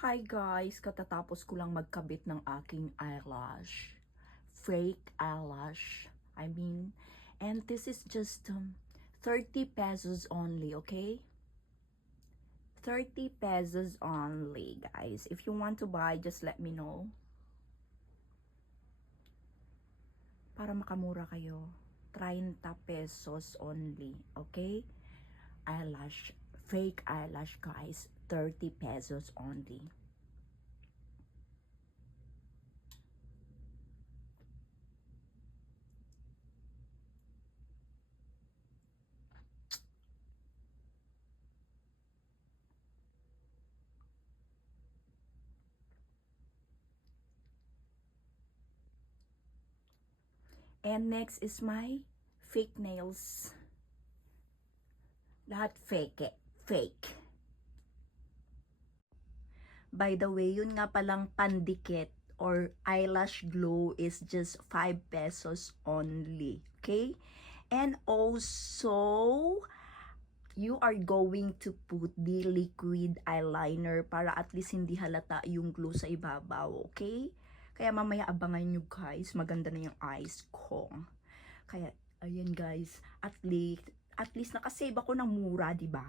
Hi guys, katatapos ko lang magkabit ng aking eyelash. Fake eyelash, and this is just 30 pesos only, okay? 30 pesos only, guys. If you want to buy, just let me know. Para makamura kayo. 30 pesos only, okay? Eyelash, fake eyelash, guys. 30 pesos only. And next is my fake nails. Lahat fake. Fake. By the way, yun nga palang pandikit or eyelash glue is just 5 pesos only. Okay? And also, you are going to put the liquid eyeliner para at least hindi halata yung glue sa ibabaw. Okay? Kaya mamaya abangan nyo guys. Maganda na yung eyes ko. Kaya, ayan guys. At least nakasave ako ng mura, diba?